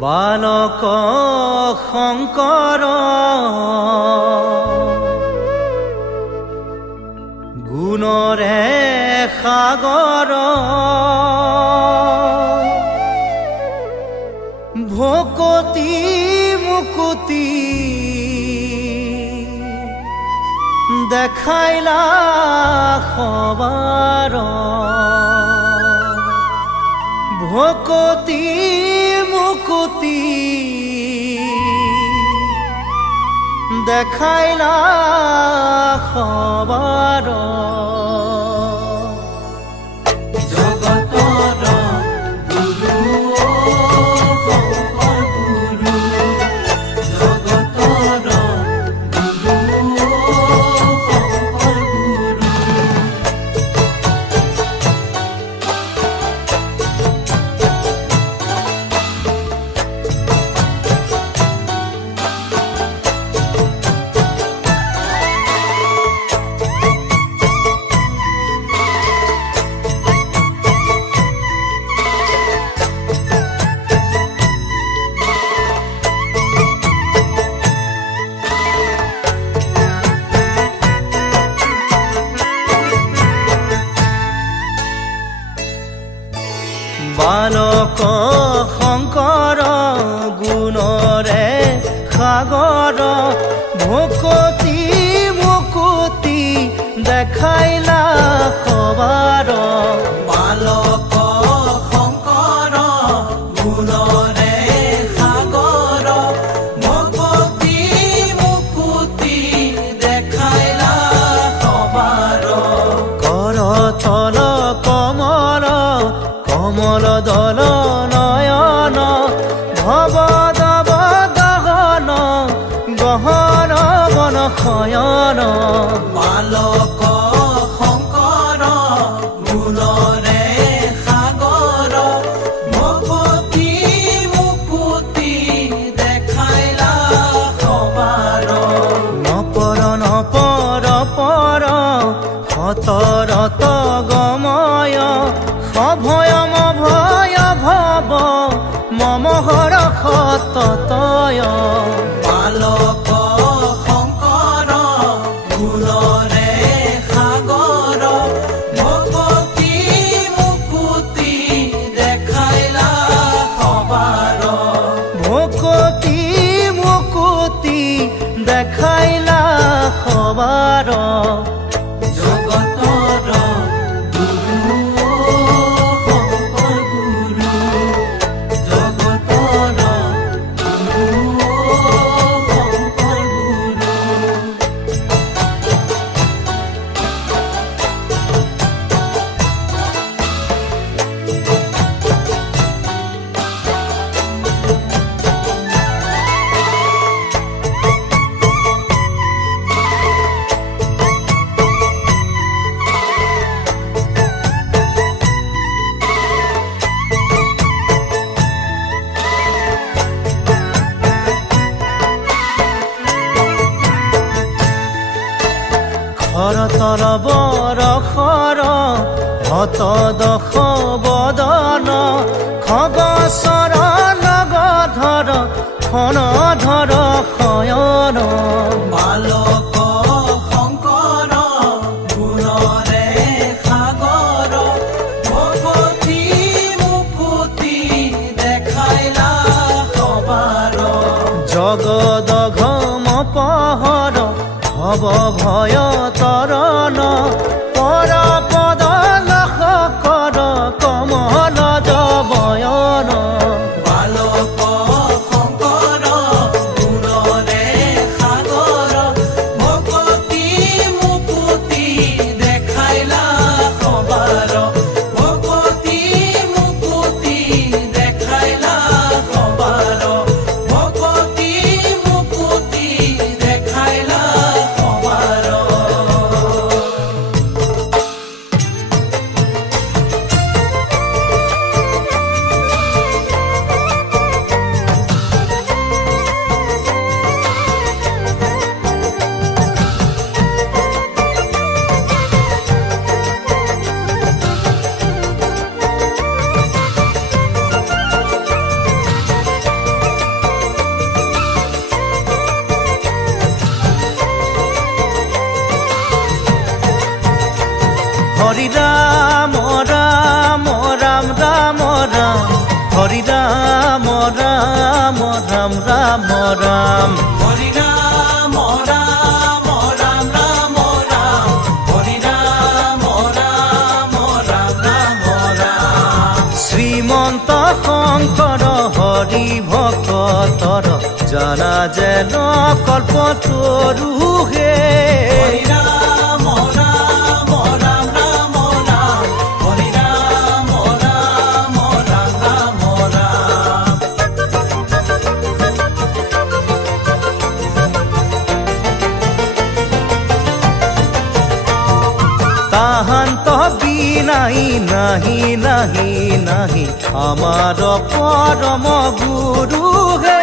বালক শংকৰ গুণৰে সাগৰ ভকতি মুকুতি দেখাইলা সবাৰ ভকতি মুকুতি দেখাইলা সবাৰ বালক শংকৰ গুণৰে সাগৰ ভকতি মুকুতি দেখাইলা সবাৰ বালক শংকৰ গুণৰে সাগৰ ভকতি মুকুতি দেখাইলা সবাৰ কৰতল কমল কমল দল নয়ন ভৱ দৱ দহন গহন বন শয়ন বালক শংকৰ গুণৰে সাগৰ ভকতি মুকুতি দেখাইলা সবাৰ নপৰ নপৰ পৰ সতৰত গময় সভয়ম ভয় ভৱ মমহৰ সততয় বালক শংকৰ গুণৰে সাগৰ ভকতি মুকুতি দেখাইলা সবাৰ ভকতি মুকুতি দেখাইলা সবাৰ জগতৰ গুৰু শংকৰ গুৰু জগতৰ গুৰু শংকৰ গুৰু খৰতল বৰষৰ হত দশ বদন খগচৰ নগধৰ খনধৰ শয়ন বালক শংকৰ গুণৰে সাগৰ ভকতি মুকুতি দেখাইলা সবাৰ জগদঘম পহৰ ভৱ ভয় তৰণ পৰ পদ লখ কৰ কমল জবয়ন বালক শংকৰ গুণৰে সাগৰ ভকতি মুকুতি দেখাইলা সবাৰ ভকতি মুকুতি দেখাইলা সবাৰ ভকতি মুকুতি দেখাইলা সবাৰ ৰাম ৰাম ৰাম হৰি ৰাম ৰাম ৰাম ৰাম ৰাম হৰি ৰাম ৰাম ৰাম ৰাম ৰাম শ্ৰীমন্ত শংকৰ হৰি ভকতৰ জানা যেন কল্পতৰু হে হরি রাম রাম রাম রাম রাম হরি রাম রাম রাম রাম রাম তাহান্ত বিনাই নাহি নাহি নাহি আমার পরম গুরু হে